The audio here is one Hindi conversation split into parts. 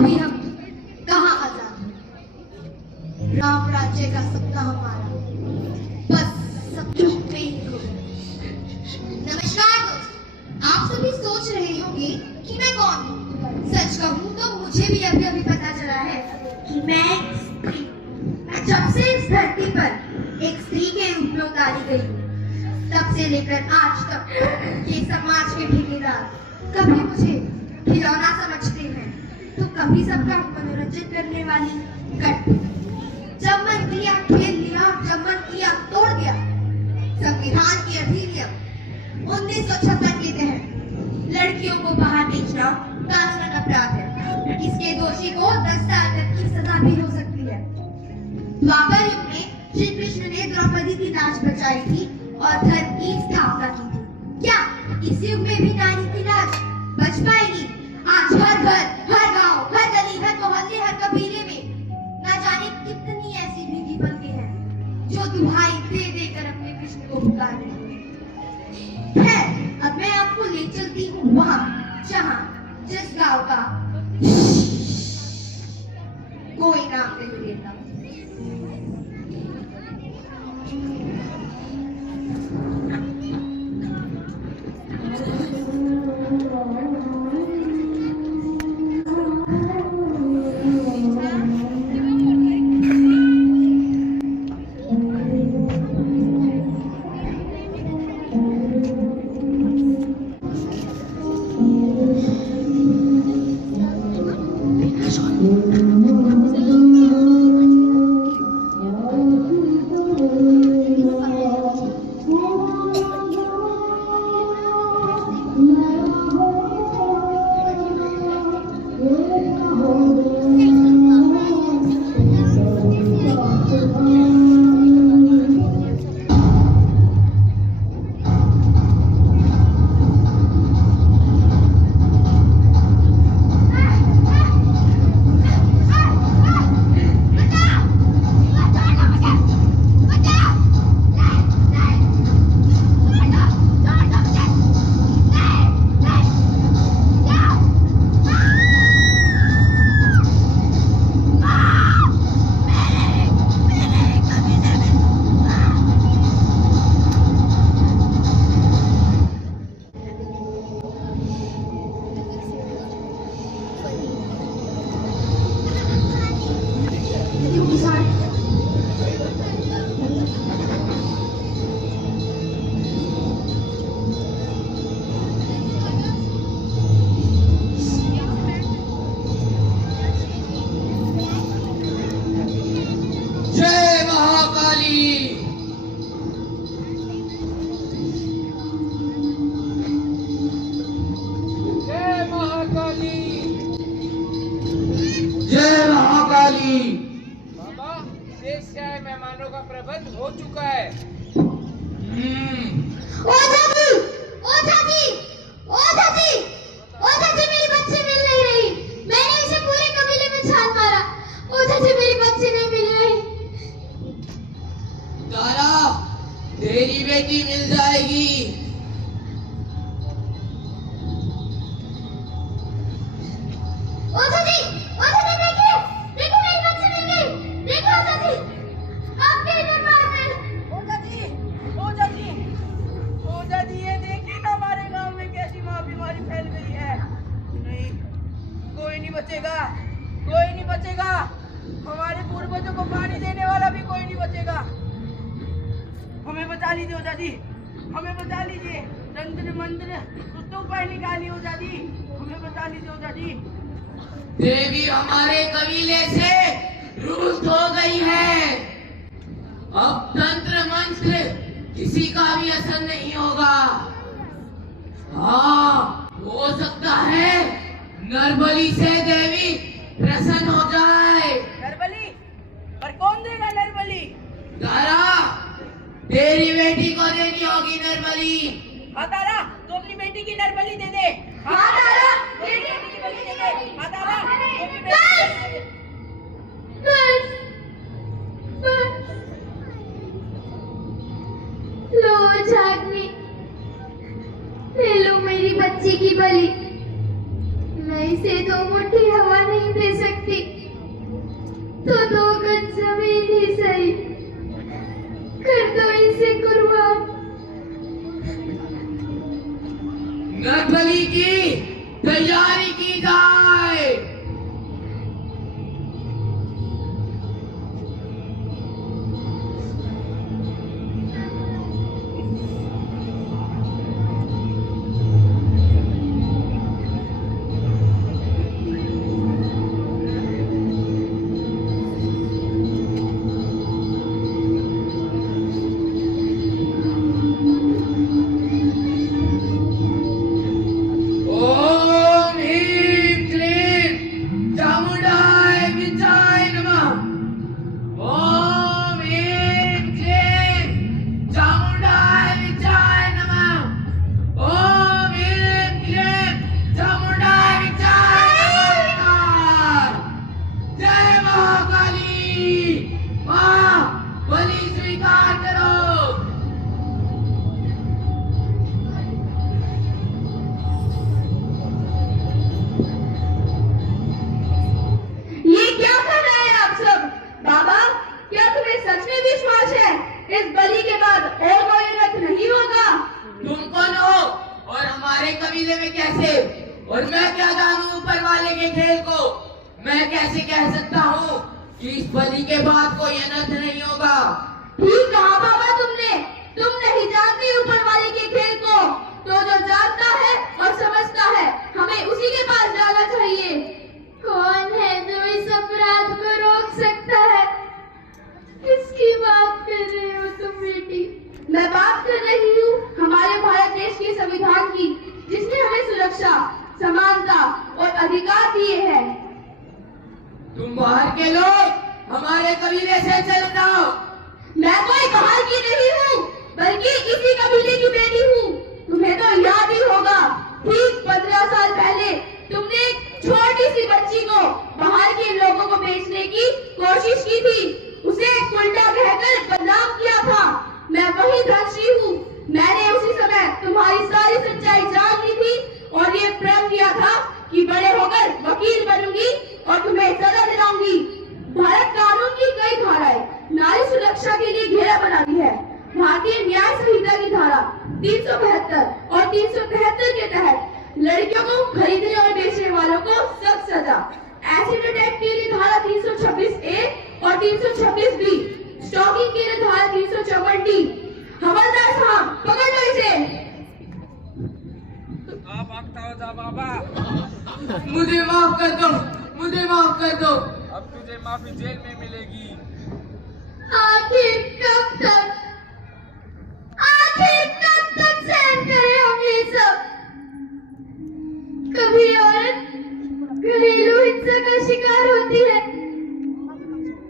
अभी हम कहाँ आजाद हैं? राम राज्य का सपना हमारा बस सब चुप में ही खो गया। नमस्कार दोस्त, आप सभी सोच रहे होंगे कि मैं कौन हूँ। सच कहूँ तो मुझे भी अभी अभी पता चला है कि मैं एक स्त्री। मैं जब से इस धरती पर एक स्त्री के रूप में उतारी गई हूँ, तब से लेकर आज तक ये समाज के ठेकेदार कभी मुझे खिलौना समझते हैं तो कभी सबका मनोरंजन करने वाली कट। जब मन किया खेल लिया और जब मन किया तोड़ दिया। संविधान की अधिनियम 1976 के तहत लड़कियों को बाहर बेचना कानूनन अपराध है। इसके दोषी को 10 साल तक की सजा भी हो सकती है। द्वापर युग में श्री कृष्ण ने द्रौपदी की लाज बचाई थी और धर्म की स्थापना की थी। क्या इस युग में भी नारी की लाज बच पाएगी? आज हर घर, हर गांव, हर गली, हर मोहल्ले, हर कबीले में न जाने कितनी ऐसी बीवी पलके हैं जो दुहाई दे देकर अपने कृष्ण को पुकार रही है। खैर, अब मैं आपको ले चलती हूँ वहां जहां जिस गांव का कोई नाम नहीं लेता। बाबा, देश से आए मेहमानों का प्रबंध हो चुका है। ओझा जी, ओझा जी, ओझा जी, ओझा जी, मेरी बच्ची मिल नहीं रही। मैंने इसे पूरे कबीले में छान मारा। ओझा जी, मेरी बच्ची नहीं मिल रही। तारा, तेरी बेटी मिल जाएगी। ओझा जी, ओझा जी, देखिए, देखिए मेरी बच्ची मिल गई। देखो ओझा जी, आपके दरबार में। ओझा जी, ओझा जी, ओझा जी, ये देखिए ना हमारे गांव में कैसी बीमारी फैल गई है। नहीं, कोई नहीं बचेगा, कोई नहीं बचेगा। हमारे पूर्वजों को पानी देने वाला भी कोई नहीं बचेगा। हमें बचा लीजिए ओझा जी, हमें बचा लीजिए। तंत्र मंत्र कुछ तो उपाय निकालिए ओझा जी, हमें बचा लीजिए ओझा जी। देवी हमारे कबीले से रुष्ट हो गई है। अब तंत्र मंत्र किसी का भी असर नहीं होगा। हाँ, हो सकता है नरबली से देवी प्रसन्न हो जाए। नरबली? पर कौन देगा नरबली? तारा, तेरी बेटी को देनी होगी नरबली। हाँ तारा, तू अपनी बेटी की नरबली दे दे। हाँ तारा, तेरी बेटी की बलि दे दे। हाँ तारा, तू अपनी बेटी की बलि दे दे। लो झागनी, ले लो मेरी बच्ची की बलि। मैं इसे 2 मुट्ठी हवा नहीं दे तैयारी की जाए। ओम ह्रीं क्लीं चामुंडाय विद्याय नमः। ओम ह्रीं क्लीं चामुंडाय विद्याय नमः। ओम ह्रीं क्लीं चामुंडाय विद्याय नमः। जय महाकाली। मां बलि स्वीकार करो। ये क्या कर रहे हैं आप सब? बाबा, क्या तुम्हें सच में विश्वास है इस बलि के बाद और कोई रथ नहीं होगा? तुम कौन हो और हमारे कबीले में कैसे? और मैं क्या जानूं ऊपर वाले के खेल को? मैं कैसे कह सकता हूँ कि इस बलि के बाद कोई अनर्थ नहीं होगा? ठीक कहा बाबा तुमने। तुम नहीं जानते ऊपर वाले के खेल को, तो जो जानता है और समझता है हमें उसी के पास जाना चाहिए। कौन है जो इस अपराध को रोक सकता है? किसकी बात कर रही हो तुम बेटी? मैं बात कर रही हूँ हमारे भारत देश के संविधान की, जिसने हमें सुरक्षा, समानता और अधिकार दिए हैं। तुम बाहर के लोग हमारे कबीले से चल जाओ। मैं कोई बाहर की नहीं हूँ, बल्कि इसी कबीले की बेटी हूँ। तुम्हें तो याद ही होगा, ठीक 15 साल पहले तुमने एक छोटी सी बच्ची को बाहर के लोगों को बेचने की कोशिश की थी। उसे उल्टा कहकर बदनाम किया था। मैं वही द्रष्टि हूँ। मैंने उसी समय तुम्हारी सारी सच्चाई जान ली थी और ये प्रण किया था कि बड़े होकर वकील बनूंगी और तुम्हें सजा दिलाऊंगी। भारत कानून की कई धाराएं नारी सुरक्षा के लिए घेरा बनाती है। भारतीय न्याय संहिता की धारा 372 और 373 के तहत लड़कियों को खरीदने और बेचने वालों को सख्त सजा। एसिड अटैक के लिए धारा 326A और 326B, स्टॉकिंग के लिए धारा 354D। हवलदार साहब, पकड़ लो इसे। आप भागता हो जा बाबा। मुझे माफ कर दो, मुझे माफ कर दो। अब तुझे माफी जेल में मिलेगी। आखिर कब तक सहन करें हम ये सब? कभी औरत घरेलू हिंसा का शिकार होती है,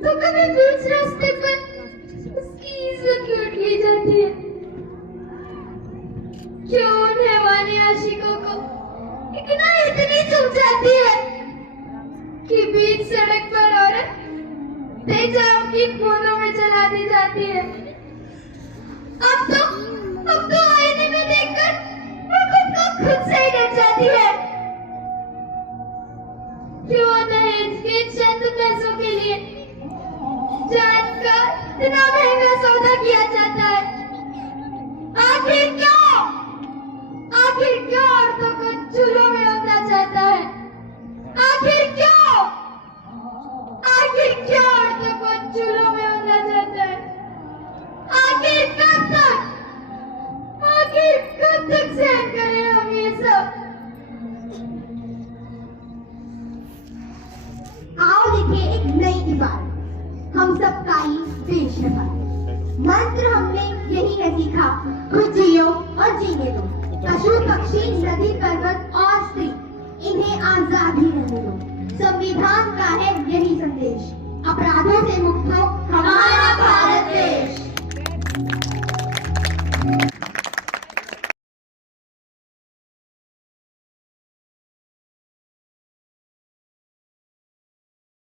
तो कभी बीच रास्ते पर उसकी इज्जत लूट ली जाती है। क्यों उन हैवानी आशिकों को इतनी चुप जाती है कि बीच सड़क पर औरत तेजाब की खूनों में चला दी जाती है। अब तो आईने में देखकर वो खुद को खुद से ही डर जाती है। क्यों दहेज के चंद पैसों के लिए जान का इतना महंगा सौदा किया जाता है? आखिर क्यों औरतों को चूल्हों में रखना चाहता है? आखिर क्यों औरतों को चूल्हों में रखना चाहता है? आखिर कब तक सहन करें हम ये सब? आओ लिखे एक नई इबारत, हम सब का ही बेशफात। मंत्र हमने यही है सीखा, खुद जियो और जीने दो। पशु पक्षी नदी पर्वत और स्त्री, इन्हें आजाद ही रहने दो। संविधान का है यही संदेश, अपराधों से मुक्त हो हमारा